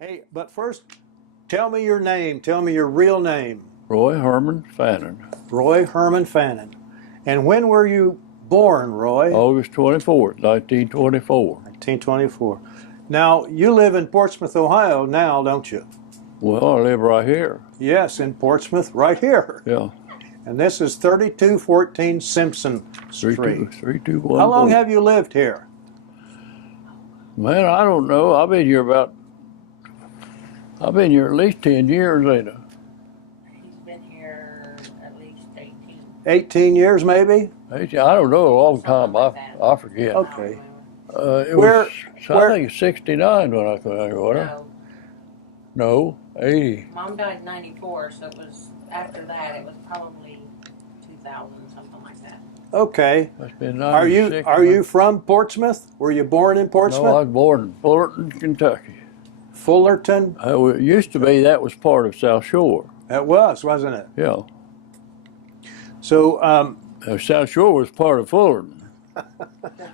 Hey, but first, tell me your name. Tell me your real name. Roy Herman Fannin. Roy Herman Fannin. And when were you born, Roy? August 24th, 1924. 1924. Now, you live in Portsmouth, Ohio now, don't you? Well, I live right here. Yes, in Portsmouth, right here. Yeah. And this is 3214 Simpson Street. 3214. How long have you lived here? Man, I don't know. I've been here at least 10 years, ain't I? He's been here at least 18. 18 years, maybe? I don't know, a long time. Something like that. I forget. Okay. I think it's 69 when I came here, wasn't it? No, No, 80. Mom died in 94, so it was after that. It was probably 2000, something like that. Okay. That's been Are 96. you from Portsmouth? Were you born in Portsmouth? No, I was born in Fullerton, Kentucky. Fullerton? It used to be that was part of South Shore. It was, wasn't it? Yeah. So, South Shore was part of Fullerton.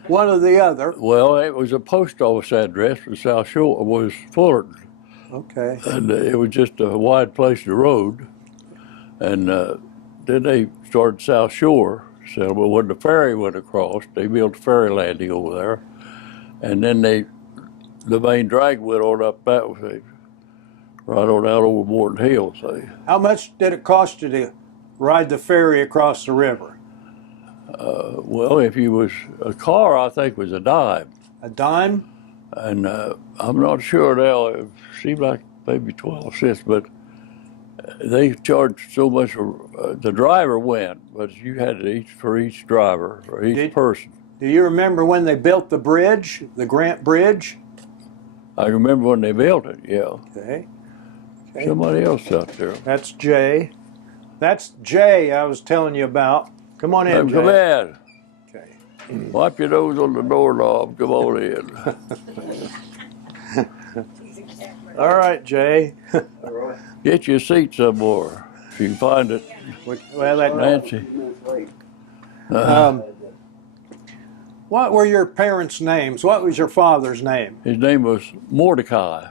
one or the other. Well, it was a post office address for South Shore was Fullerton. Okay. And it was just a wide place to road. And then they started South Shore. So when the ferry went across, they built a ferry landing over there. And then the main drag went on up that way, right on out over Morton Hill. So, How much did it cost you to ride the ferry across the river? well, if you was a car, I think was a dime. A dime? And I'm not sure now. It seemed like maybe 12 cents, but they charged so much. The driver went, but you had to for each driver or each person. Do you remember when they built the bridge, the Grant Bridge? I remember when they built it. Yeah. Okay. Somebody else out there. That's Jay. That's Jay I was telling you about. Come on in, Jay. Come in. Okay. Wipe your nose on the doorknob. Come on in. All right, Jay. Get your seat somewhere if you can find it. Well, that Nancy. What were your parents' names? What was your father's name? His name was Mordecai.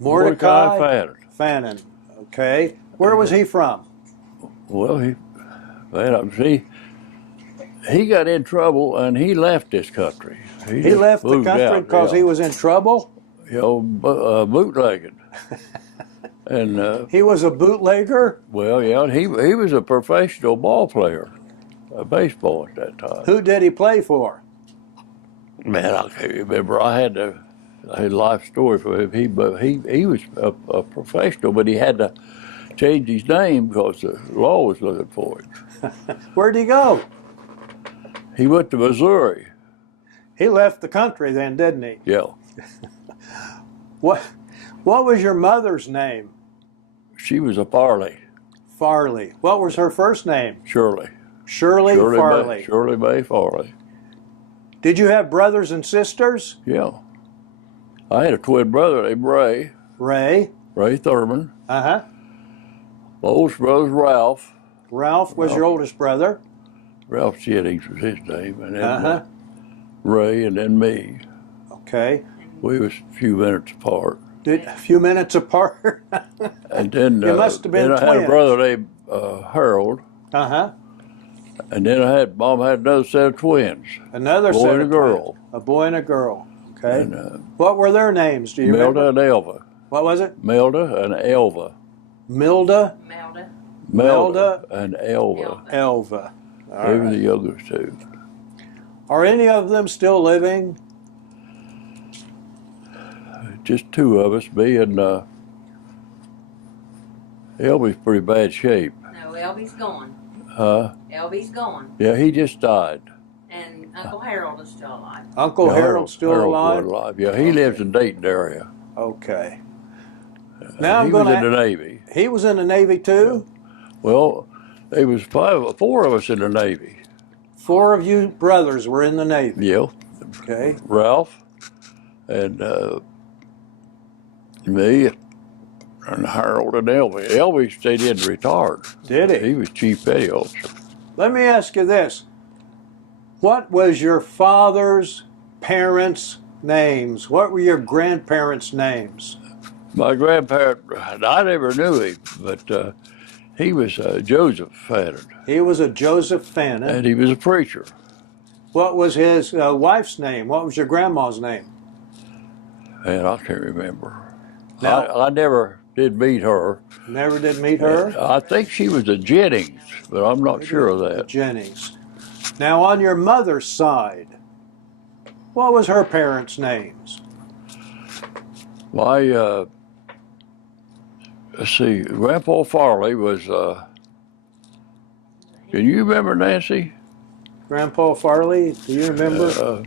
Mordecai Fannin. Fannin. Okay. Where was he from? Well, he got in trouble and he left this country. He left the country because he was in trouble? Bootlegging. And He was a bootlegger? well, yeah, he was a professional ball player, a baseball at that time. Who did he play for? Man, I can't remember. I had a life story for him. He was a professional, but he had to change his name because the law was looking for him. Where'd he go? He went to Missouri. He left the country then, didn't he? Yeah. What was your mother's name? She was a Farley. Farley. What was her first name? Shirley. Shirley Farley. Shirley Mae Farley. Did you have brothers and sisters? Yeah. I had a twin brother named Ray. Ray Thurman. Uh-huh. My oldest brother's Ralph. Ralph was your oldest brother. Ralph Jennings was his name. And then Ray and then me. Okay. We was a few minutes apart. A few minutes apart? And then, You must have been then I had a twins. brother named Harold. Uh-huh. And then Mom had another set of twins. Another Boy set and of a girl. twins. A boy and a girl. Okay. And, What were their names? Do you Melda remember? and Elva. What was it? Melda and Elva. Milda? Melda. And Elva. Elva. All They were right. the youngest two. Are any of them still living? Just two of us, me and Elby's pretty bad shape. No, Elby's gone. Huh? Elby's gone. Yeah, he just died. And Uncle Harold is still alive. Uncle Yeah, Harold's still Harold's alive? alive. Yeah, he lives in Dayton area. Okay. Now He I'm was going in the to. Navy. He was in the Navy too? Well, there was four of us in the Navy. 4 of you brothers were in the Navy. Yeah, Okay. Ralph and me and Harold and Elby. Elby stayed in retired. Did He he? was chief petty officer. Let me ask you this. What was your father's parents' names? What were your grandparents' names? My grandparent, I never knew him, but he was Joseph Fannin, He was a Joseph Fannin. and he was a preacher. What was his wife's name? What was your grandma's name? And I can't remember. Now- I never did meet her. Never did meet her? I think she was a Jennings, but I'm not sure of that. Jennings. Now, on your mother's side, what was her parents' names? My, let's see, Grandpa Farley was, can you remember Nancy? Grandpa Farley, do you remember?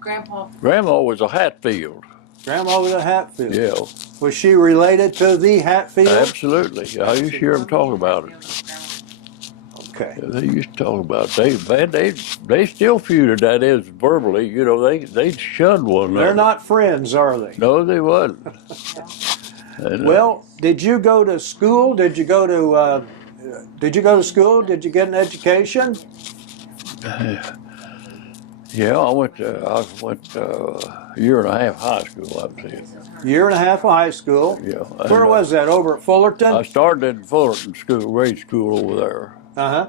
Grandma was a Hatfield. Grandma was a Hatfield. Yeah, Was she related to the Hatfield? absolutely. I used to hear them talk about it. Okay. They used to talk about it. They still feuded, that is, verbally. You know, they shunned one another. They're not friends, are they? No, they wasn't. And, Well, did you go to school? Did you go to school? Did you get an education? yeah, I went a year and a half high school, I'd say. Year and a half of high school. Yeah. Where was that? Over at Fullerton? I started in Fullerton school, grade school over there. Uh-huh.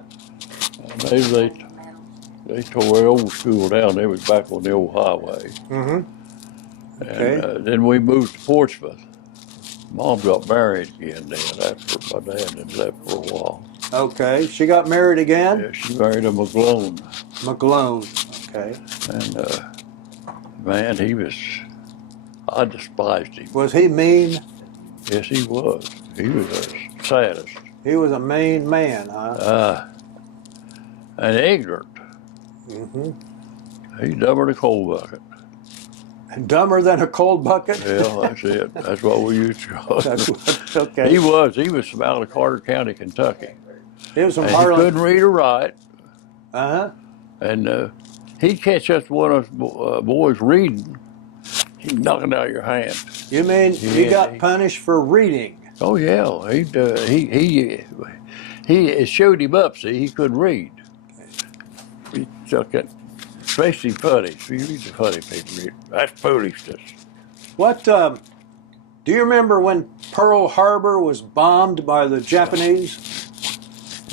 They tore the old school down. They was back on the old highway. Mm-hmm. And Okay. then we moved to Portsmouth. Mom got married again then after my dad had left for a while. Okay. She got married again? Yeah, she married a McGlone. McGlone. Okay. And man, I despised him. Was he mean? Yes, he was. He was the saddest. He was a mean man, huh? And ignorant. Mm-hmm. He's dumber than a coal bucket. Dumber than a cold bucket? Yeah, that's it. That's what we used to call it. That's what, okay. He was from out of Carter County, Kentucky. He was from And he Harlan. couldn't read or write. Uh-huh. And he'd catch us one of us boys reading. He'd knock it out of your hand. You mean he Yeah, got punished for reading? Oh yeah, it showed him up. See, he couldn't read. He took it, especially funny. You read the funny people. That's foolishness. What, do you remember when Pearl Harbor was bombed by the Japanese?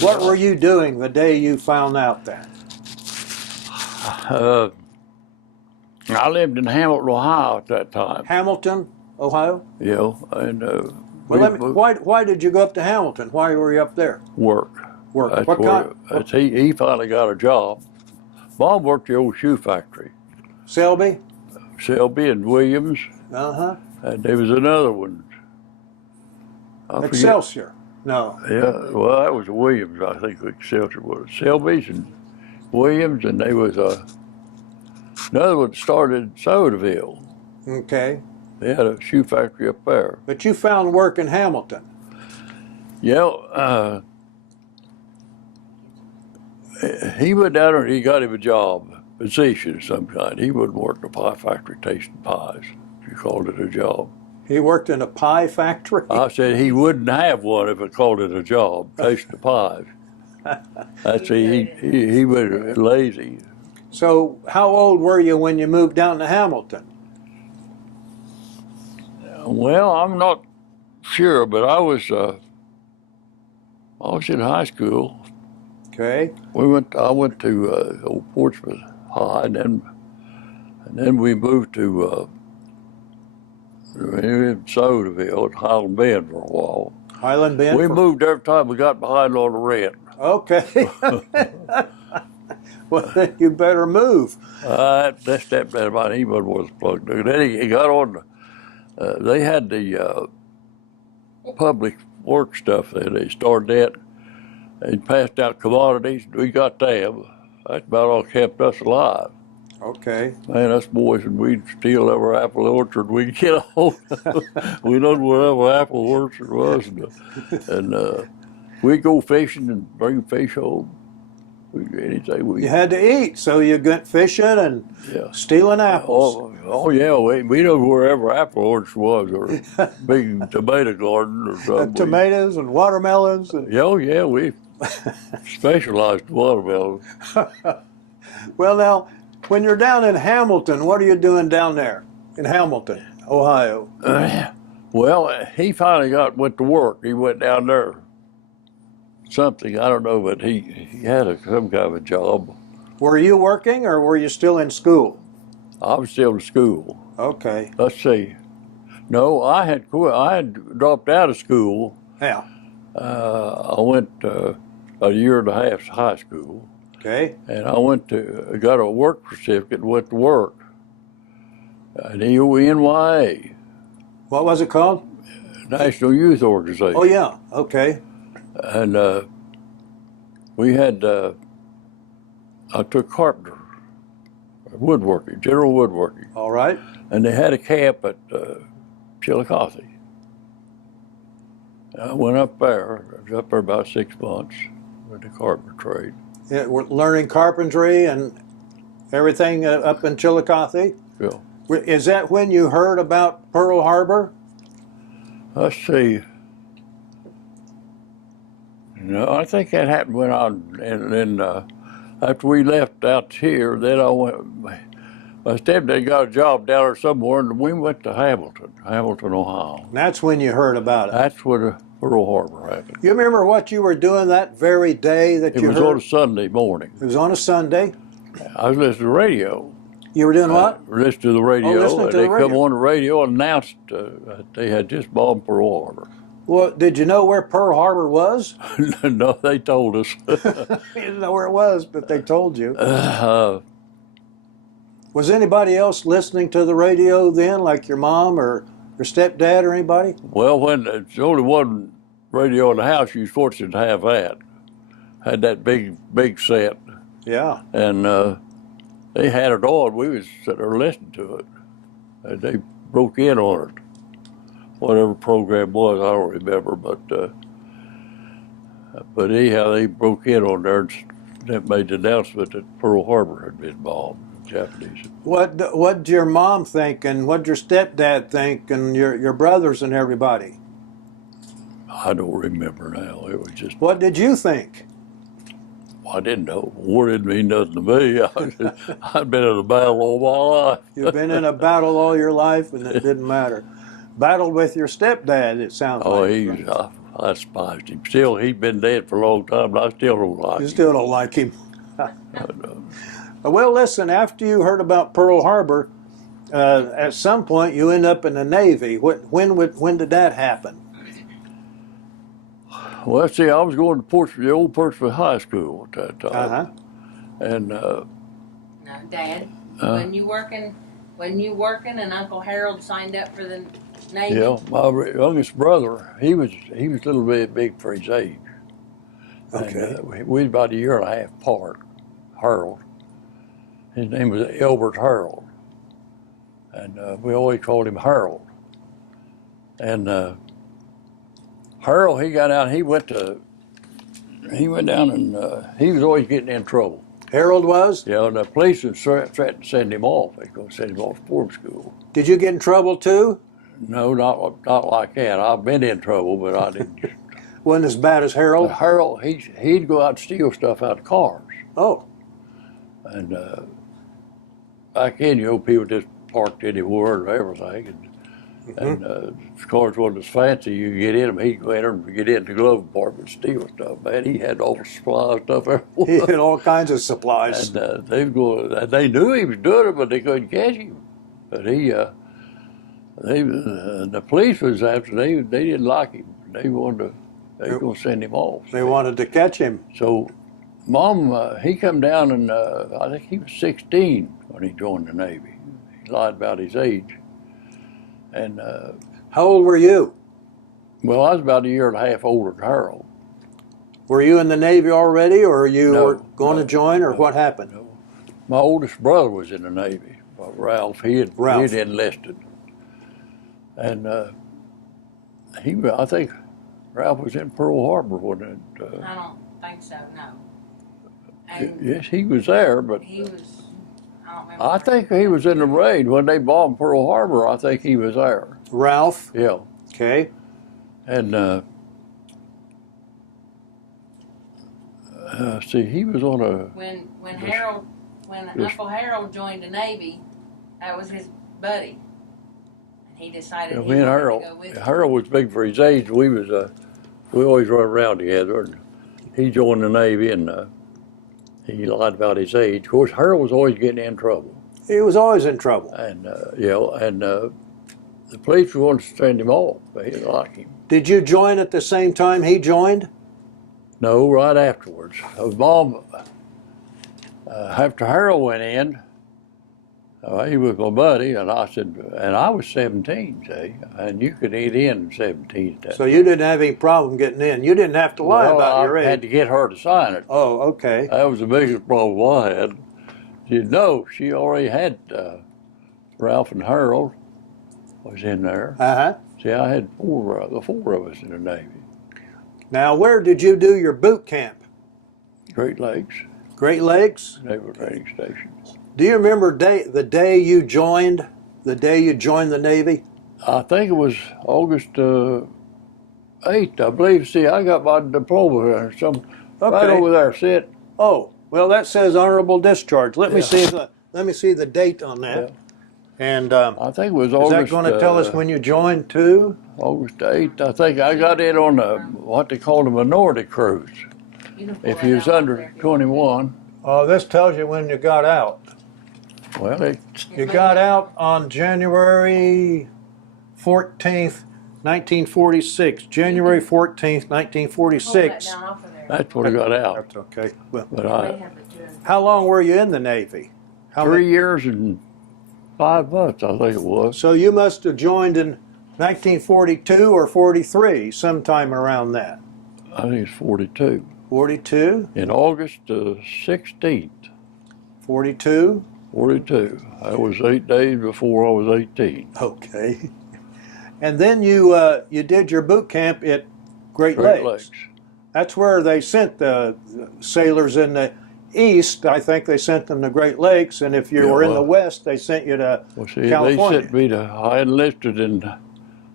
What were you doing the day you found out that? I lived in Hamilton, Ohio at that time. Hamilton, Ohio? Yeah, and Well, why did you go up to Hamilton? Why were you up there? work. Work. That's What where, kind? he finally got a job. Mom worked the old shoe factory, Selby? Selby and Williams, Uh-huh. and there was another one. I forget. Excelsior? No. Yeah, well, that was Williams, I think Excelsior was. Selby's and Williams, and there was another one started in Sodaville. Okay. They had a shoe factory up there. But you found work in Hamilton. Yeah, he went down there and he got him a job, position of some kind. He wouldn't work in a pie factory tasting pies, if you called it a job. He worked in a pie factory. I said he wouldn't have one if I called it a job, tasting the pies. That's he was lazy. So how old were you when you moved down to Hamilton? Well, I'm not sure, but I was in high school. Okay. I went to old Portsmouth High, and then we moved to Sodaville, Highland Bend for a while. Highland Bend? We moved every time we got behind on the rent. Okay. Well, then you better move. That stepdad of mine, he was plugged in. Then he got on. They had the public work stuff there. They started that. They passed out commodities. We got them. That's about all kept us alive. Okay. Man, us boys, and we'd steal every apple orchard we could get hold of. We know wherever apple orchard was, and we'd go fishing and bring fish home. Anything we. You had to eat, so you went fishing and Yeah. stealing apples. Oh yeah, we know wherever apple orchard was, or big tomato garden, or something. Tomatoes and watermelons. And, Yeah, we specialized in watermelon. well, now, when you're down in Hamilton, what are you doing down there in Hamilton, Ohio? Well, he finally went to work. He went down there. Something, I don't know, but he had some kind of a job. Were you working or were you still in school? I was still in school. Okay. Let's see. No, I had quit. I had dropped out of school. Yeah. I went a year and a half to high school, Okay. and got a work certificate and went to work at NYA, What was it called? National Youth Organization. Oh, yeah. Okay. And we had, I took carpenter, woodworking, general woodworking, All right. and they had a camp at Chillicothe. I went up there. I was up there about 6 months with the carpenter trade. Yeah, we're learning carpentry and everything up in Chillicothe. Yeah. Is that when you heard about Pearl Harbor? Let's see. No, I think that happened when and then after we left out here, then I went. My stepdad got a job down there somewhere, and we went to Hamilton, Ohio. That's when you heard about it. That's where Pearl Harbor happened. You remember what you were doing that very day that It you was heard? on a Sunday morning. It was on a Sunday. I was listening to the radio. You were doing what? Listening to the radio, listening and to the they come radio. on the radio and announced that they had just bombed Pearl Harbor. Well, did you know where Pearl Harbor was? No, they told us. You didn't know where it was, but they told you. Was anybody else listening to the radio then, like your mom or your stepdad or anybody? Well, when it's only one radio in the house, you was fortunate to have that. Had that big set, Yeah. and they had it on. We was sitting there listening to it. And they broke in on it. Whatever program was, I don't remember, but anyhow, they broke in on there and made the announcement that Pearl Harbor had been bombed, Japanese. What did your mom think, and what did your stepdad think, and your brothers and everybody? I don't remember now. It was just, What did you think? I didn't know. War didn't mean nothing to me. I'd been in a battle all my life. You've been in a battle all your life, and it didn't matter. Battled with your stepdad, it sounds Oh, like. I despised him. Still, he'd been dead for a long time, but I still don't like You him. still don't like him. Well, listen, after you heard about Pearl Harbor, at some point you end up in the Navy. When did that happen? Well, see, I was going to the old Portsmouth High School at that time. Uh-huh. And No, Dad, when you working and Uncle Harold signed up for the Navy? yeah, my youngest brother, he was a little bit big for his age. Okay. And, we was about a year and a half apart. Harold. His name was Albert Harold. And we always called him Harold. And Harold, he got out, he went down and he was always getting in trouble. Harold was? Yeah, and the police was threatened to send him off. They were going to send him off to boarding school. Did you get in trouble too? No, not like that. I've been in trouble, but I didn't. Wasn't as bad as Harold? Harold, he'd go out and steal stuff out of cars. Oh, And back then, people just parked anywhere and everything. And if cars wasn't as fancy, you could get in them. He'd go in and get in the glove compartment and steal stuff. Man, he had all the supply stuff he everywhere. had all kinds of supplies. And they knew he was doing it, but they couldn't catch him. But the police was after. They didn't like him. They were going to send him off. They wanted to catch him. So, Mom, he come down and I think he was 16 when he joined the Navy. He lied about his age. And How old were you? well, I was about a year and a half older than Harold. Were you in the Navy already, or you No, were going no, to join, or no, what happened? no. My oldest brother was in the Navy, Ralph. He had enlisted, and I think Ralph was in Pearl Harbor, wasn't it? I don't think so, no. And Yes, he was there, but he was, I don't remember. I think he was in the raid when they bombed Pearl Harbor. I think he was there. Ralph? Yeah, Okay. and see, he was on a. When Yes. Uncle Harold joined the Navy, that was his buddy. And he decided You know, he me and wanted Harold, to go with you. Harold was big for his age. We always run around together. And he joined the Navy, and he lied about his age. Of course, Harold was always getting in trouble. He was always in trouble. And, the police wanted to send him off. They didn't like him. Did you join at the same time he joined? No, right afterwards. Mom, after Harold went in, he was my buddy, and I said, and I was 17, see, and you could get in 17 at that So you didn't have any problem getting in. You didn't have to lie about your I had age. to get her to sign it. Oh, okay. That was the biggest problem I had. She said, no, she already had Ralph and Harold was in there. Uh-huh. See, I had four of us in the Navy. Now, where did you do your boot camp? Great Lakes, Great Lakes? Naval Training Station. Do you remember the day you joined the Navy? I think it was August 8th, I believe. See, I got my diploma here, right over there. See it? Oh, well, that says honorable discharge. Let me Yeah. see the date on that. Yeah. And I think it was is August. that going to tell us when you joined too? August 8th. I think I got in on what they call the minority cruise. You can pull If that you was out under there if you 21, Oh, this tells you when you got out. well, You got out on January 14th, 1946. January 14th, pull that 1946. down off of there. that's when I got out. That's okay. Well, But They I, have the two. how long were you in the Navy? How 3 many? years and 5 months, I think it was. So you must have joined in 1942 or 43, sometime around that. I think it's 42. 42, In August 16th, 42. 42. That was 8 days before I was 18. Okay. And then you did your boot camp at Great Lakes. That's where they sent the sailors in the east. I think they sent them to Great Lakes, and if you Yeah, were in the well- west, they sent you to Well, see, California. they sent me I enlisted in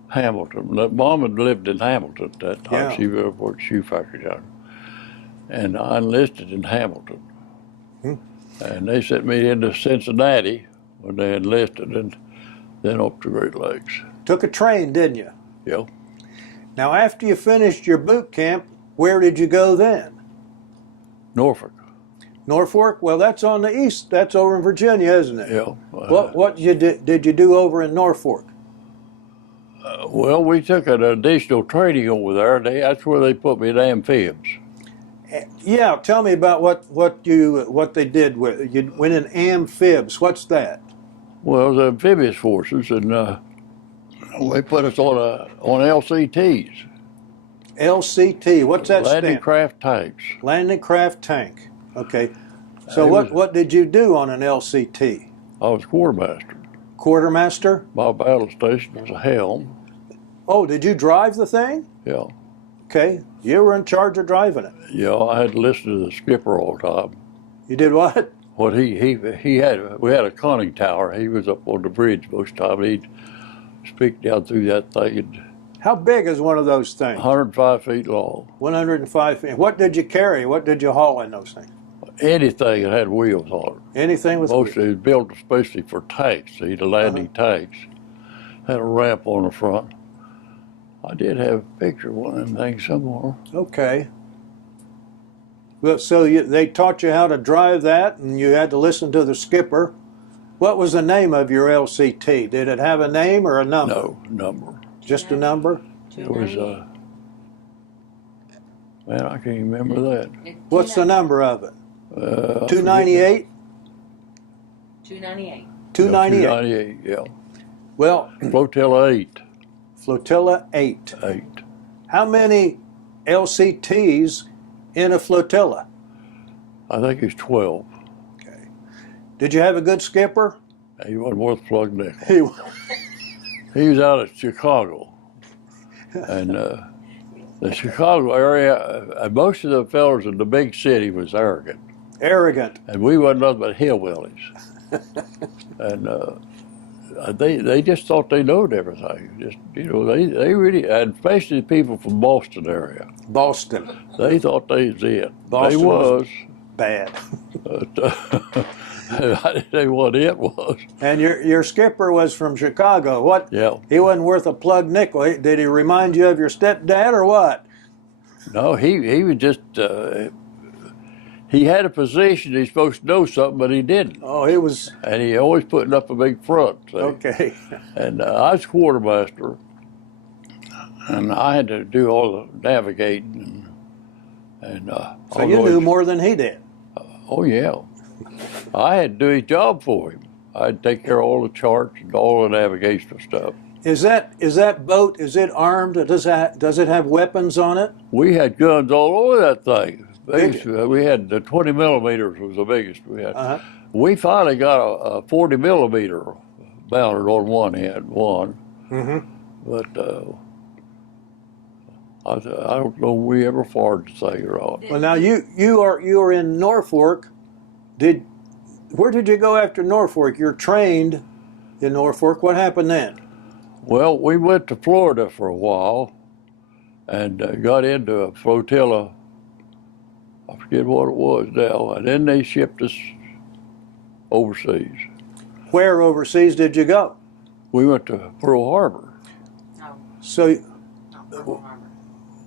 Hamilton. Mom had lived in Hamilton at that time. Yeah. She worked at the shoe factory down there. And I enlisted in Hamilton. And they sent me into Cincinnati when they enlisted, and then up to Great Lakes. Took a train, didn't you? Yeah. Now, after you finished your boot camp, where did you go then? Norfolk. Norfolk? Well, that's on the east. That's over in Virginia, isn't it? Yeah. What did you do over in Norfolk? Well, we took an additional training over there. That's where they put me in amphibs. Yeah, tell me about what they did with you went in amphibs. What's that? Well, the amphibious forces, and they put us on LCTs. LCT. What's that Landing stand? craft tanks. Landing craft tank. Okay. So It was- what did you do on an LCT? I was quartermaster. Quartermaster? My battle station was a helm. Oh, did you drive the thing? Yeah. Okay. You were in charge of driving it. Yeah, I had to listen to the skipper all the time. You did what? What we had a conning tower. He was up on the bridge most of the time. He'd speak down through that thing, and How big is one of those things? 105 feet long. 105 feet. What did you carry? What did you haul in those things? Anything that had wheels on it. Anything with Mostly it was built especially for tanks, see, the landing tanks. Had a ramp on the front. I did have a picture of one of them things somewhere. Okay. Well, so they taught you how to drive that, and you had to listen to the skipper. What was the name of your LCT? Did it have a name or a number? No number. Just a number? It was man, I can't even remember that. What's the number of it? I forget. 298? 298. 298. 298, yeah. Well, Flotilla 8. Flotilla 8. 8. How many LCTs in a flotilla? I think it's 12. Okay. Did you have a good skipper? He wasn't worth plug nickel. He, He was out of Chicago. And the Chicago area, most of the fellas in the big city was arrogant. arrogant. And we wasn't nothing but hillbillies. And they just thought they knowed everything. Just, they really, and especially the people from Boston area. Boston. They thought they was it. Boston they was- was. Bad. But, I didn't know what it was. And your skipper was from Chicago. What? Yeah. He wasn't worth a plug nickel. Did he remind you of your stepdad or what? No, he was just, he had a position, he's supposed to know something, but he didn't. Oh, he was. And he always putting up a big front. See? Okay. And I was quartermaster, and I had to do all the navigating. And So you knew more than he did. Oh, yeah. I had to do his job for him. I'd take care of all the charts and all the navigational stuff. Is that boat? Is it armed? Does it have weapons on it? We had guns all over that thing. Did We had the 20 millimeters was the biggest we had. Uh-huh. We finally got a 40 millimeter mounted on one end, Mm-hmm. but I don't know if we ever fired the thing or not. Well, now you are in Norfolk. Where did you go after Norfolk? You're trained in Norfolk. What happened then? Well, we went to Florida for a while and got into a flotilla. I forget what it was now. And then they shipped us overseas. Where overseas did you go? We went to Pearl Harbor. No, So not Pearl Harbor.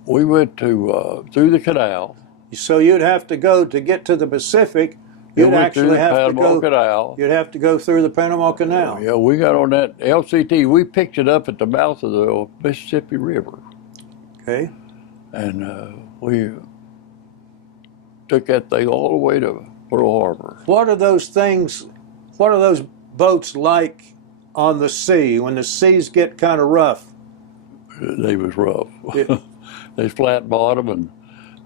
We went to through the canal. you'd have to go to get to the Pacific. We You'd went through actually the have to Panama go. Canal. You'd have to go through the Panama Canal. Yeah, we got on that LCT. We picked it up at the mouth of the Mississippi River, Okay. and we took that thing all the way to Pearl Harbor. What are those things? What are those boats like on the sea when the seas get kind of rough? They was rough. Yeah. They flat bottom, and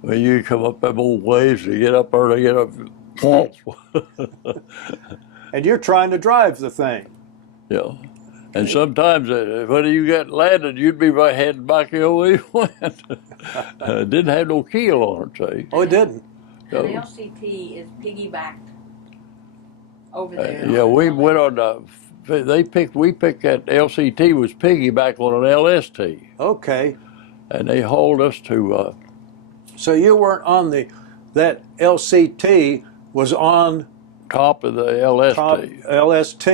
when you come up them old waves, you get up there, they get up. And you're trying to drive the thing. Yeah. And sometimes when you got landed, you'd be right heading back the way you went. Didn't have no keel on it, see. Oh, it didn't. So, And LCT is piggybacked over there. yeah, we went on the. We picked that LCT was piggyback on an LST, Okay. and they hauled us to. So you weren't on that LCT was on Top of the LST. top LST.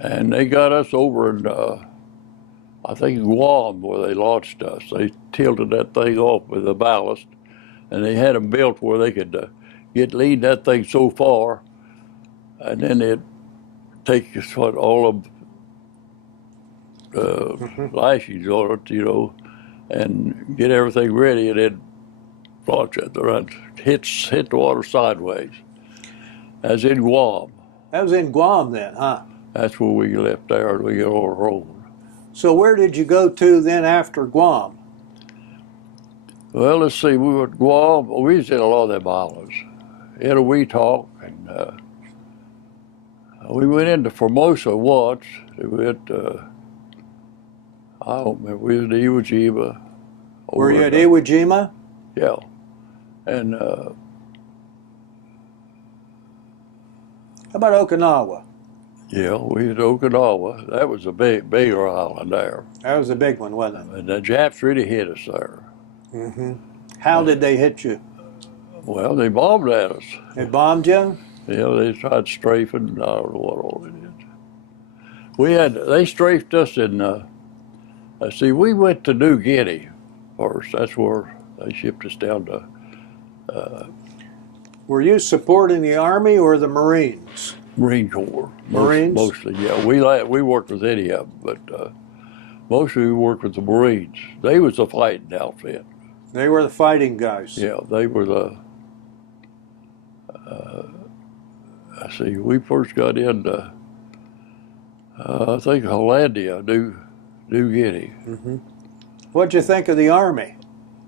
And they got us over in, I think, Guam, where they launched us. They tilted that thing off with the ballast, and they had them built where they could lead that thing so far, and then they'd take us all of lashings on it, and get everything ready, and then launch it. Hit the water sideways, as in Guam. That was in Guam then, huh? That's where we left there, and we got on the road. So where did you go to then after Guam? Well, let's see. We were at Guam. We was in a lot of them islands. Had a wee talk, and we went into Formosa once. We went. I don't remember. We was in Iwo Jima. Were you at Iwo Jima? Yeah, and How about Okinawa? yeah, we was at Okinawa. That was a bigger island there, That was a big one, wasn't it? and the Japs really hit us there. Mm-hmm. How did they hit you? Well, they bombed at us. They bombed you? They tried strafing. I don't know what all they did. They strafed us in. See, we went to New Guinea first. That's where they shipped us down to. Were you supporting the Army or the Marines? Marine Corps. Marines? Mostly, yeah. We worked with any of them, but mostly we worked with the Marines. They was the fighting outfit. They were the fighting guys. Yeah, they were the. See, we first got into, I think, Hollandia, New Guinea. Mm-hmm. What'd you think of the Army?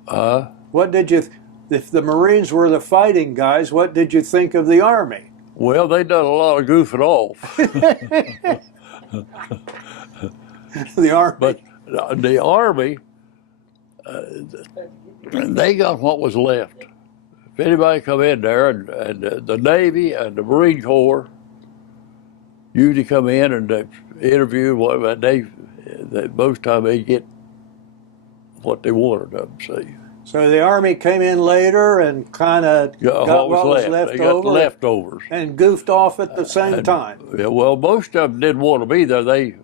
What did you? If the Marines were the fighting guys, what did you think of the Army? Well, they done a lot of goofing off. The Army. But the Army, they got what was left. If anybody come in there, and the Navy and the Marine Corps usually come in and they interview, most time they get what they wanted of them, see. So the Army came in later and kind of got what was left They got over the leftovers. and goofed off at the same time. Yeah, well, most of them didn't want to be there. They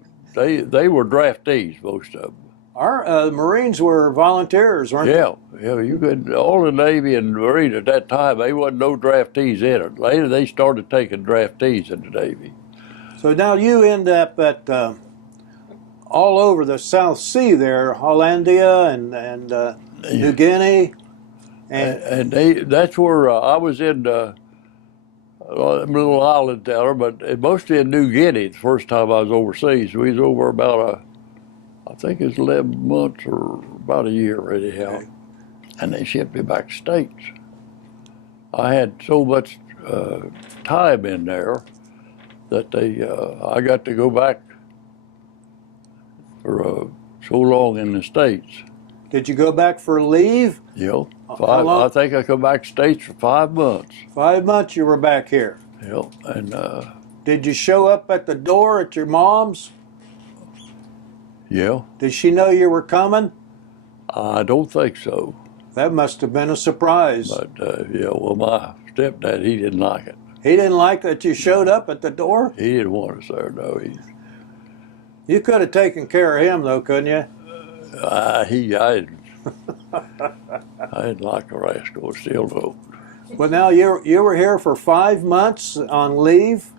were draftees, most of them. Our Marines were volunteers, weren't Yeah, you could, all the Navy and Marine at that time, they wasn't no draftees in it. Later they started taking draftees in the Navy. they? So now you end up at all over the South Sea there, Hollandia and New Guinea. And that's where I was in a little island there, but mostly in New Guinea the first time I was overseas. We was over about I think it was 11 months or about a year anyhow. Okay. And they shipped me back to States. I had so much time in there that I got to go back for so long in the States. Did you go back for leave? Yeah, How long? I think I come back to States for 5 months. 5 months you were back here. Yeah, and Did you show up at the door at your mom's? yeah, Did she know you were coming? I don't think so. That must have been a surprise. But yeah, well, my stepdad, he didn't like it. He didn't like that you showed up at the door? He didn't want us there, no. You could have taken care of him, though, couldn't you? I didn't like the rascal, still don't. Well, now you were here for 5 months on leave,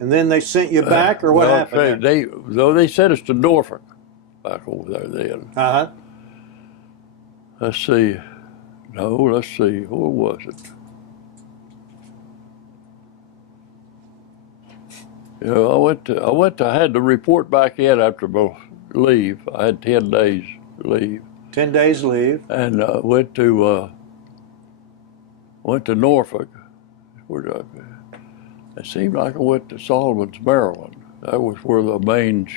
and then they sent you back, or what happened? They sent us to Norfolk, back over there then. Uh-huh. Let's see. No, let's see. Where was it? Yeah, I had to report back in after my leave. I had 10 days leave. 10 days leave. And went to Norfolk. Where did I go? It seemed like I went to Solomon's, Maryland. That was where the main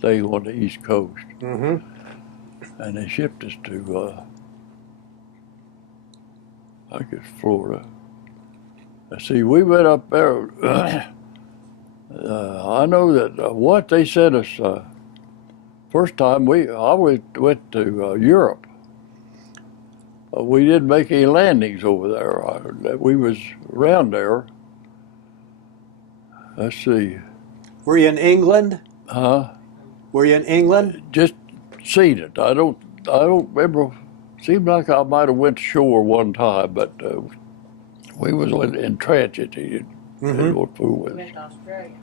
thing on the East Coast. Mm-hmm. And they shipped us to, I guess, Florida. See, we went up there. I know that what they sent us first time I went to Europe. We didn't make any landings over there. We was around there. Let's see. Were you in England? Huh? Were you in England? Just seen it. I don't remember. Seemed like I might have went ashore one time, but we was in transit. He didn't want to fool with us. Went to Australia.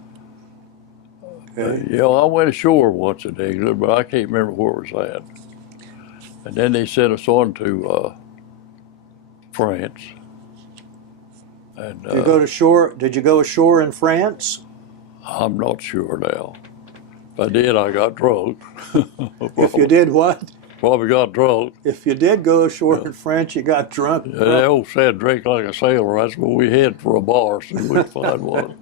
Okay. Yeah, I went ashore once in England, but I can't remember where it was at. And then they sent us on to France. And Did you go to shore? Did you go ashore in France? I'm not sure now. If I did, I got drunk. If you did what? Probably got drunk. If you did go ashore in France, you got drunk. Yeah, they old said drink like a sailor. That's where we head for a bar, so we'd find one.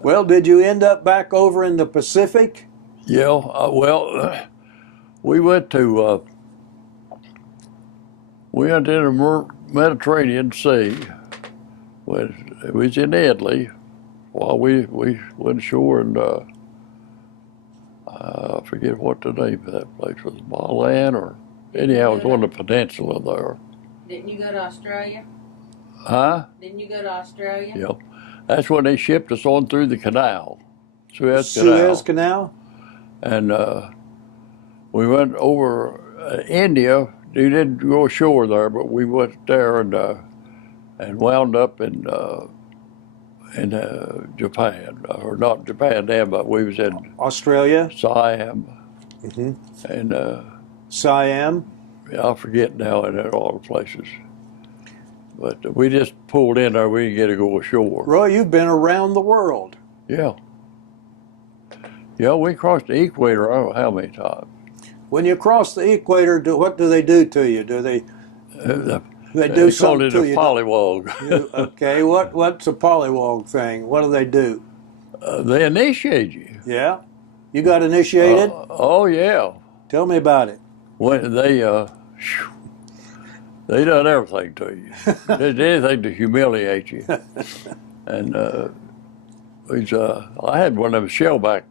Well, did you end up back over in the Pacific? Yeah, we went to in the Mediterranean Sea. It was in Italy while we went ashore, and I forget what the name of that place was, Milan or anyhow, it was on the peninsula there. Didn't you go to Australia? Huh? Didn't you go to Australia? Yep. That's when they shipped us on through the canal, Suez Canal. And we went over India. We didn't go ashore there, but we went there and wound up in Japan, or not Japan then, but we was in Australia. Siam. Mm-hmm. And Siam. I forget now in all the places. But we just pulled in there. We didn't get to go ashore. Roy, you've been around the world. Yeah. Yeah, we crossed the equator, I don't know how many times. When you cross the equator, what do they do to you? Do they do something to you? They call it a pollywog. Okay, what's a pollywog thing? What do they do? They initiate you. Yeah? You got initiated? Oh, yeah. Tell me about it. When they done everything to you. They did anything to humiliate you. And I had one of them shellback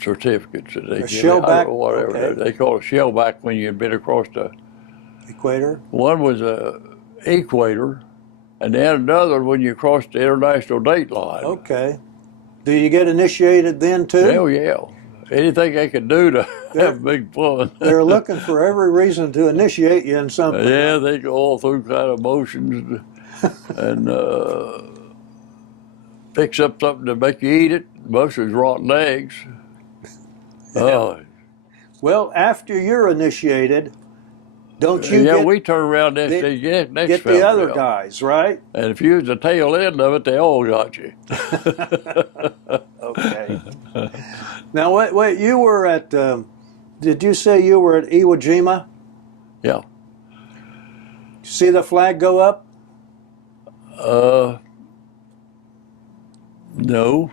certificates that they A give you, shellback? or whatever. Okay. They call it a shellback when you've been across the. Equator? One was a equator, and then another when you cross the international date line. Okay. Do you get initiated then too? Hell yeah. Anything they could do to have big fun. They're looking for every reason to initiate you in something. Yeah, they go all through kind of motions and fix up something to make you eat it. Most is rotten eggs. Oh. Well, after you're initiated, don't you Yeah, get, we turn around next get fella the other down. guys, right? And if you was the tail end of it, they all got you. Okay. Now, wait, you were at, did you say you were at Iwo Jima? Yeah. See the flag go up? No.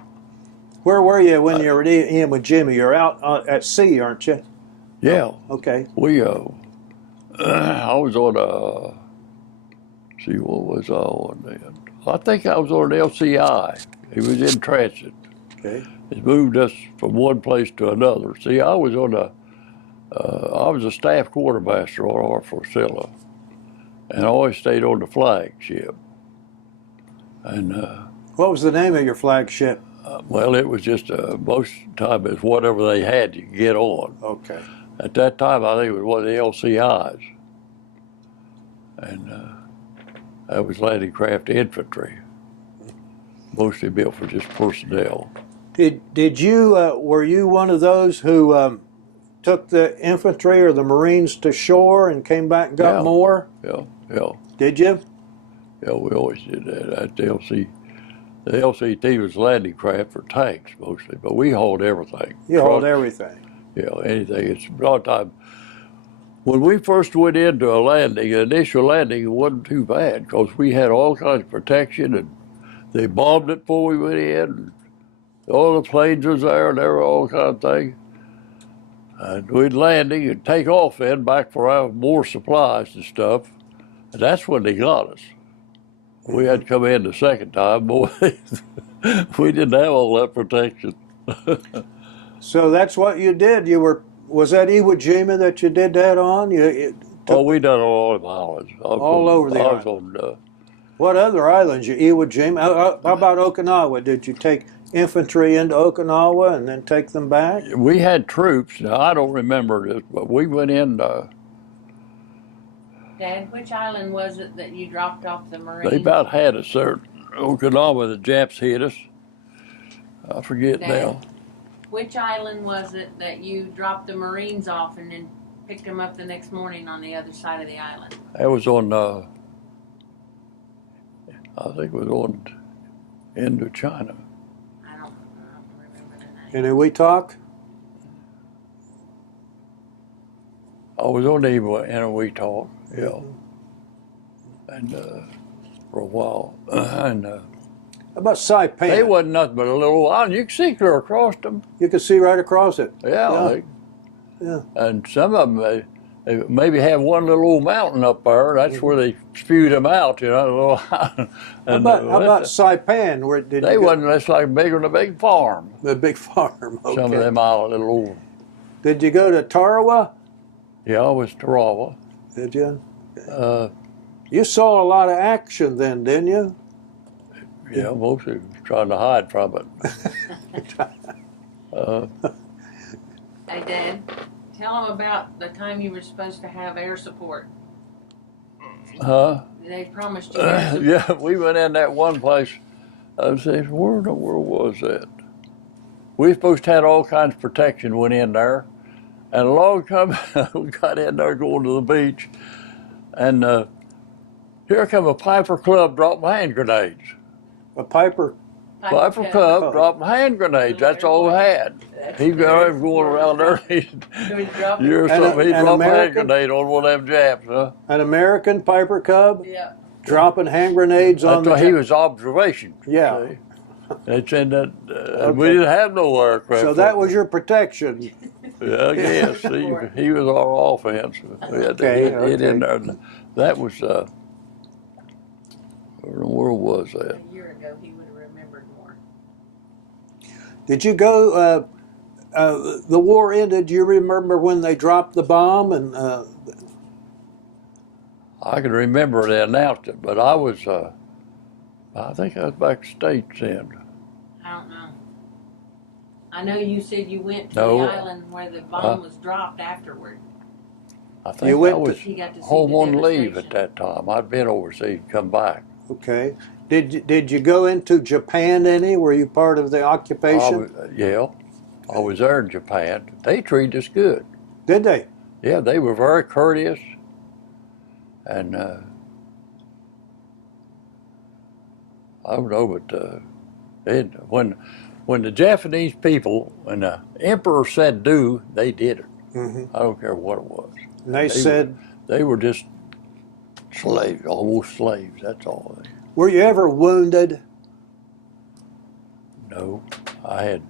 Where were you when you were at Iwo Jima? You're out at sea, aren't you? Yeah. Okay. We, I was on see, what was I on then? I think I was on an LCI. It was in transit. Okay. It moved us from one place to another. See, I was I was a staff quartermaster on our flotilla, and I always stayed on the flagship. And What was the name of your flagship? well, it was just most of the time it's whatever they had you could get on. Okay. At that time, I think it was one of the LCIs, and that was landing craft infantry, mostly built for just personnel. Did you were you one of those who took the infantry or the Marines to shore and came back and got more? Yeah, yeah. Did you? Yeah, we always did that. At the LCT was landing craft for tanks mostly, but we hauled everything. You hauled everything. Yeah, anything. It's a lot of time. When we first went into a landing, an initial landing, it wasn't too bad because we had all kinds of protection, and they bombed it before we went in. And all the planes was there, and there were all kinds of things. And we'd landing and take off then back for our more supplies and stuff, and that's when they got us. We had to come in the second time, boy. We didn't have all that protection. So that's what you did. Was that Iwo Jima that you did that on? We done all of islands. All over the island. What other islands? Iwo Jima. How about Okinawa? Did you take infantry into Okinawa and then take them back? We had troops. Now, I don't remember this, but we went in. Dad, which island was it that you dropped off the Marines? They about had us there. Okinawa, the Japs hit us. I forget Dad, now. which island was it that you dropped the Marines off and then picked them up the next morning on the other side of the island? That was on, I think it was on Indochina. I don't remember the name. And did we talk? I was on the we talk, yeah. And for a while. And How about Saipan? they wasn't nothing but a little island. You could see clear across them. You could see right across it. Yeah. Yeah. And some of them, they maybe have one little old mountain up there. That's where they spewed them out, you know. How about Saipan? Where did they you go? wasn't. That's like bigger than a big farm. The big farm. Okay. Some of them out a little old. Did you go to Tarawa? Yeah, I was Tarawa. Did you? Uh, You saw a lot of action then, didn't you? yeah, mostly trying to hide from it. Hey, Dad, tell them about the time you were supposed to have air support. Huh? They promised you air support. Yeah, we went in that one place. I was saying, where in the world was that? We were supposed to have all kinds of protection went in there. And along come, we got in there going to the beach. And here come a Piper Club dropping hand grenades. A Piper. Piper Club dropping hand grenades. That's all we had. He got him going around there. You're something. He dropped a hand grenade on one of them Japs, huh? An American Piper Cub? Yeah. Dropping hand grenades on That's why he was observation. Yeah. See? They said that we didn't have no aircraft. So that was your protection. Yeah, I guess. He was our offense. We had to hit in there. That was, where in the world was that? A year ago, he would have remembered more. Did you go the war ended. Do you remember when they dropped the bomb? And I can remember they announced it, but I think I was back to States then. I don't know. I know you said you went to No. the island where the bomb was dropped afterward. I think I was You got to see home the on leave at devastation. that time. I'd been overseas, come back. okay, did you go into Japan any? Were you part of the occupation? I was there in Japan. They treated us good. Did they? Yeah, they were very courteous. And I don't know, but when the Japanese people, when the emperor said do, they did it. Mm-hmm. I don't care what it was. And they said, they were just slaves, almost slaves. That's all. were you ever wounded? No, I had.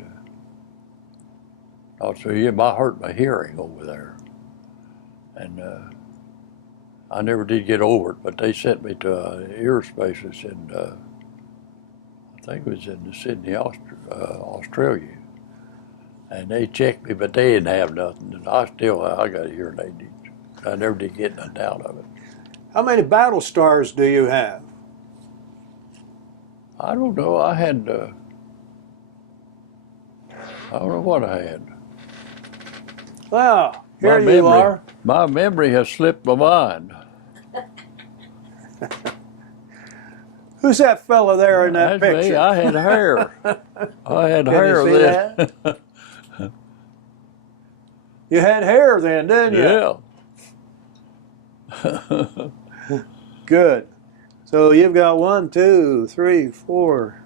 I'll tell you, I hurt my hearing over there, and I never did get over it. But they sent me to an ear specialist in, I think it was in Sydney, Australia, and they checked me, but they didn't have nothing. And I got a hearing aid. I never did get nothing out of it. How many battle stars do you have? I don't know. I had. I don't know what I had. Well, here you are. My memory has slipped my mind. Who's that fellow there in that That's picture? me. I had hair. I had Can hair you see then. that? You had hair then, didn't you? Yeah. Good. So you've got 1, 2, 3, 4.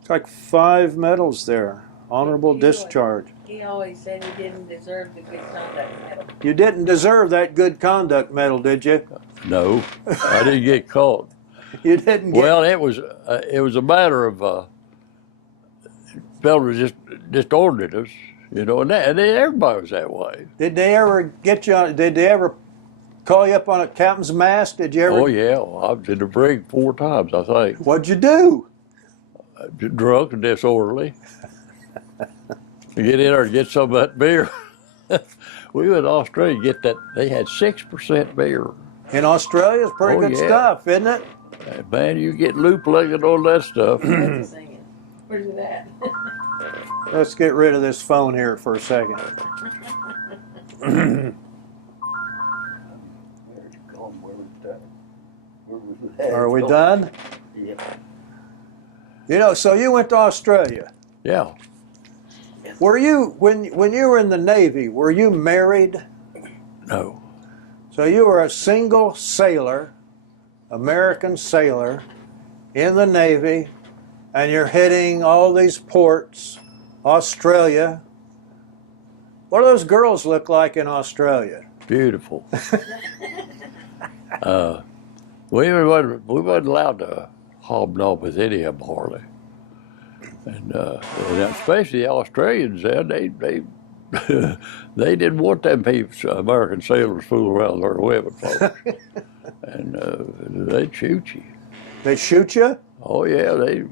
It's like 5 medals there. Honorable discharge. He always said he didn't deserve the good conduct medal. You didn't deserve that good conduct medal, did you? No, I didn't get caught. You didn't get. Well, it was a matter of fellas just ordered us, you know, and everybody was that way. Did they ever get you on? Did they ever call you up on a captain's mast? Did you ever? Oh yeah, I was in the brig 4 times, I think. What'd you do? Drunk and disorderly. Get in there and get some of that beer. We went to Australia to get that. They had 6% beer. In Australia, it's pretty good stuff, isn't it? Man, you get loop-legged on that stuff. Where's it at? Let's get rid of this phone here for a second. Are we done? Yeah. You know, so you went to Australia. Yeah. Were you, when you were in the Navy, were you married? No. So you were a single sailor, American sailor, in the Navy, and you're hitting all these ports, Australia. What do those girls look like in Australia? Beautiful. We wasn't allowed to hobnob with any of them hardly. And especially the Australians, they they didn't want them people, American sailors, fooling around their women folks. And they'd shoot you. They shoot you? Oh yeah, they.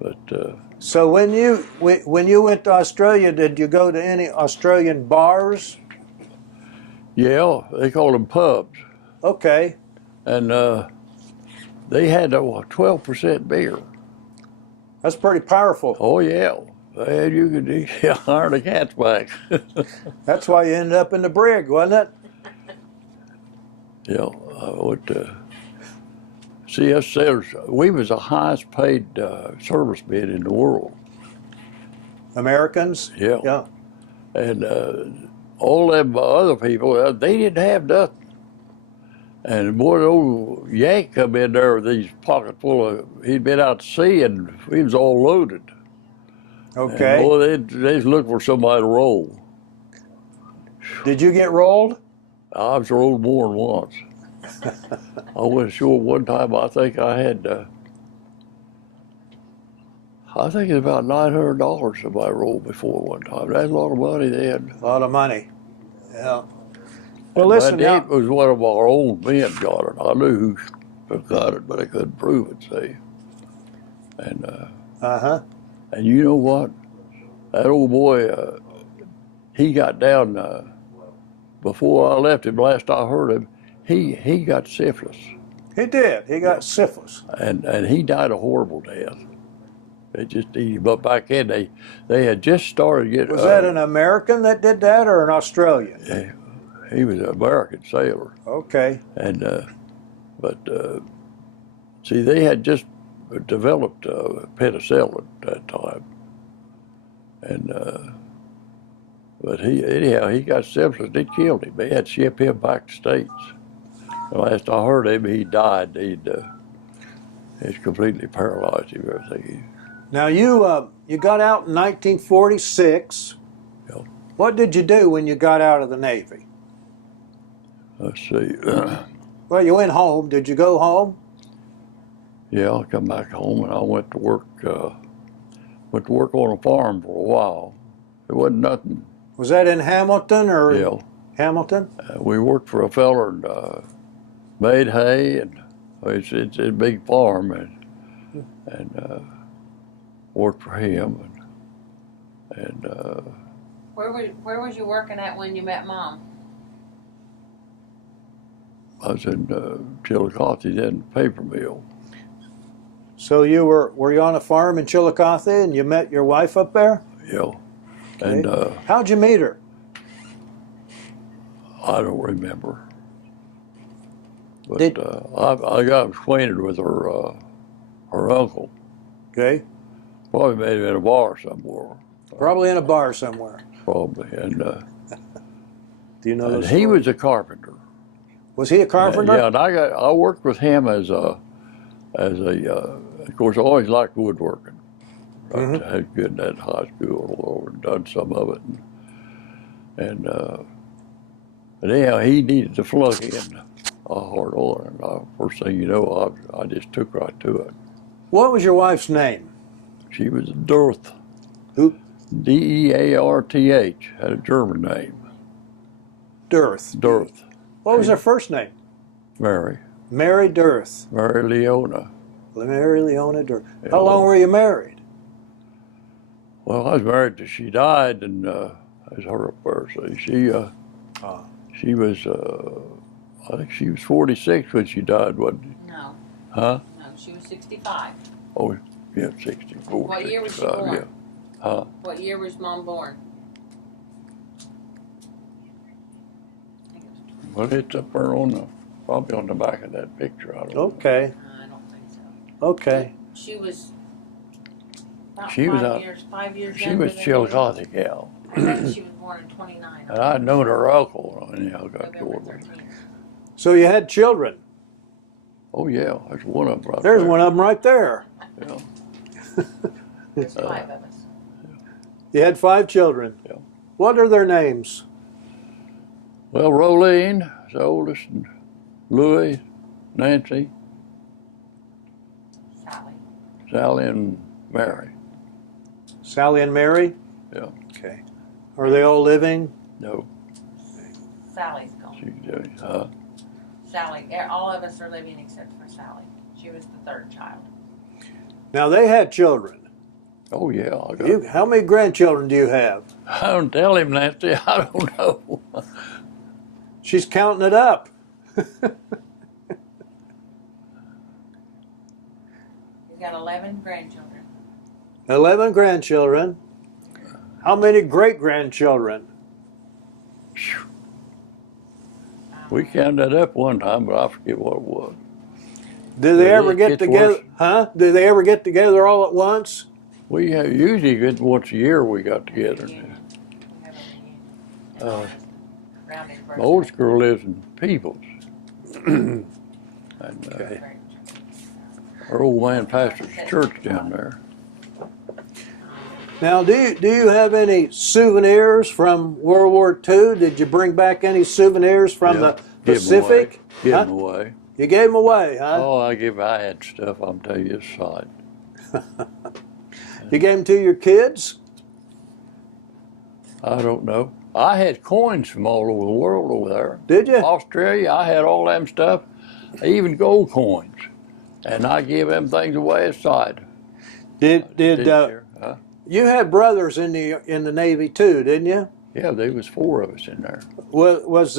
But so when you went to Australia, did you go to any Australian bars? yeah, they called them pubs, Okay. and they had 12% beer. That's pretty powerful. Oh yeah, and you could iron a cat's back. That's why you ended up in the brig, wasn't it? Yeah, I went to see us sailors. We was the highest paid servicemen in the world. Americans? Yeah. Yeah. And all them other people, they didn't have nothing. And one old Yank come in there with these pockets full of, he'd been out to sea and he was all loaded. Okay. And boy, they just looked for somebody to roll. Did you get rolled? I was rolled more than once. I went ashore one time, I think I had, I think it's about $900 somebody rolled before one time. That's a lot of money then. A lot of money. Yeah. Well, listen, But it was one of our old men got it. I knew who got it, but I couldn't prove it, see. And uh-huh. And you know what? That old boy, he got down, before I left him, last I heard him, he got syphilis. He did. He got syphilis. And he died a horrible death. But back then they had just started getting. Was that an American that did that or an Australian? Yeah, he was an American sailor. Okay. And see, they had just developed penicillin at that time, and but he got syphilis. They killed him. They had to ship him back to States. The last I heard him, he died. He's completely paralyzed him. Everything. Now you got out in 1946. Yeah. What did you do when you got out of the Navy? Let's see. Well, you went home. Did you go home? Yeah, I come back home and I went to work. Went to work on a farm for a while. It wasn't nothing. Was that in Hamilton or? Yeah. Hamilton. We worked for a feller and made hay, and it's a big farm, and worked for him, and Where was you working at when you met Mom? I was in Chillicothe, in the paper mill. So you were you on a farm in Chillicothe and you met your wife up there? Yeah. And how'd you meet her? I don't remember. But I got acquainted with her uncle. Okay. Probably met him in a bar somewhere. Probably in a bar somewhere. Probably. And Do you know and those he stories? was a carpenter. Was he a carpenter? Yeah, and I worked with him as a of course I always liked woodworking. Mm-hmm. I had good in that high school and done some of it, but anyhow he needed to flunk in hard on, and first thing you know I just took right to it. What was your wife's name? She was Dorth. Who? Dearth, had a German name. Dirth. Dorth. What was her first name? Mary. Mary Dirth. Mary Leona. Mary Leona Dirth. Yeah, How long were you married? Well, I was married till she died, and I was her up there. So she was, I think she was 46 when she died, wasn't she? No. Huh? No, she was 65. Oh, yeah, 64. What year was she 65, born? Yeah. Huh? What year was Mom born? Well, it's up there probably on the back of that picture. I don't know. Okay. I don't think so. Okay. She was about She was 5 years She younger was than Chillicothe gal. me. I think she was born in 29. And I'd known her uncle, and I got to November with her. 13th. So you had children. Oh, yeah, there's one of them right There's there. one of them right there. Yeah. There's 5 of us. You had 5 children. Yeah. What are their names? Well, Rolene is the oldest, and Louis, Nancy, Sally, and Mary. Sally and Mary? Yeah. Okay. Are they all living? No, Sally's gone. she's Sally, all of us are living except for Sally. She was the 3rd child. Now they had children. oh yeah, I got. How many grandchildren do you have? I don't tell him, Nancy. I don't know. She's counting it up. He's got 11 grandchildren. 11 grandchildren. How many great-grandchildren? We counted that up one time, but I forget what it was. Do they It ever get gets together? worse. Huh? Do they ever get together all at once? We usually get once a year. We got together. Reunion. We have a Uh, reunion. Around his The birthday. oldest girl lives in Peebles, and Okay. her old man pastors a church down there. Now, do you have any souvenirs from World War II? Did you bring back any souvenirs from Yeah, the give 'em away. Pacific? Give Huh? them away. You gave them away, huh? Oh, I had stuff. I'm telling you, it's side. You gave them to your kids? I don't know. I had coins from all over the world over there. Did you? Australia, I had all them stuff, even gold coins, and I give them things away aside. Did Didn't care, huh? You had brothers in the Navy too, didn't you? Yeah, there was 4 of us in there. Was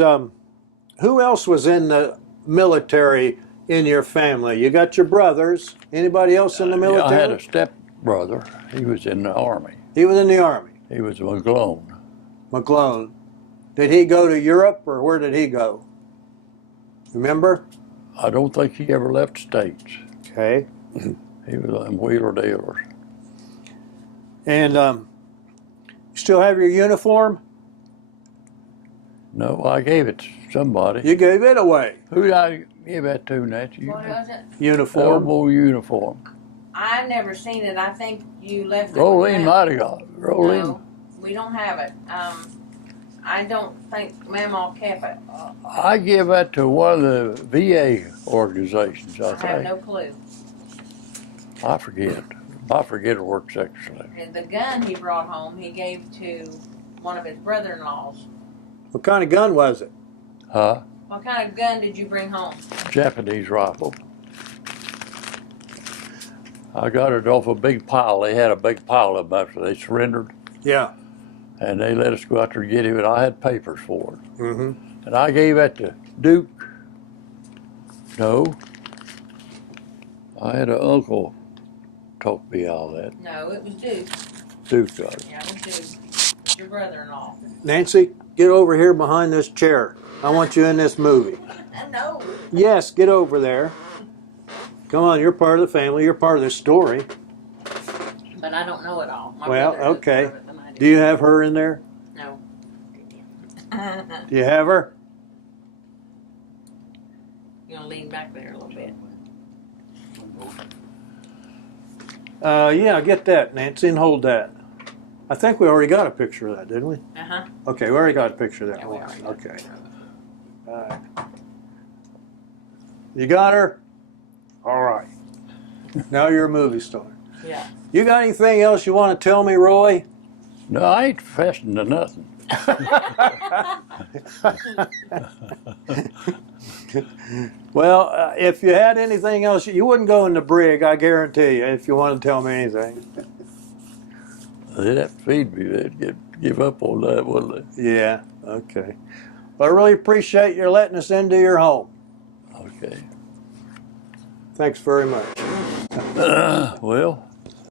who else was in the military in your family? You got your brothers. Anybody else in the military? I had a step brother. He was in the Army. He was in the Army. He was McGlone. McGlone. Did he go to Europe or where did he go? Remember? I don't think he ever left the States. Okay. He was in wheeler dealers. And you still have your uniform? No, I gave it to somebody. You gave it away. Who did I give that to, Nancy? What was it? Uniform. Elbow uniform. I've never seen it. I think you left it. Rolene might have got it. Rolene. No, we don't have it. I don't think Mama kept it. I give that to one of the VA organizations, I I have think. no clue. I forget. My forgetter works excellent. And the gun he brought home, he gave to one of his brother-in-laws. What kind of gun was it? Huh? What kind of gun did you bring home? Japanese rifle. I got it off a big pile. They had a big pile of them after they surrendered. Yeah. And they let us go out there and get him, and I had papers for it. Mm-hmm. And I gave that to Duke. No. I had an uncle talk me all that. No, it was Duke. Duke got it. Yeah, it was Duke. It's your brother-in-law. Nancy, get over here behind this chair. I want you in this movie. No. Yes, get over there. Come on, you're part of the family. You're part of this story. But I don't know it all. My Well, brother knows okay. more of it than I Do you have her in there? No. Do you have her? You gonna lean back there a little bit. Yeah, get that, Nancy, and hold that. I think we already got a picture of that, didn't we? Uh-huh. Okay, we already got a picture of that Yeah, we one. already got Okay. All right. You got her? All right. Now you're a movie star. Yeah. You got anything else you want to tell me, Roy? No, I ain't confessing to nothing. Well, if you had anything else, you wouldn't go in the brig, I guarantee you, if you want to tell me anything. They'd have to feed me. They'd give up on that, wouldn't they? Yeah, okay. Well, I really appreciate your letting us into your home. Okay. Thanks very much. Well,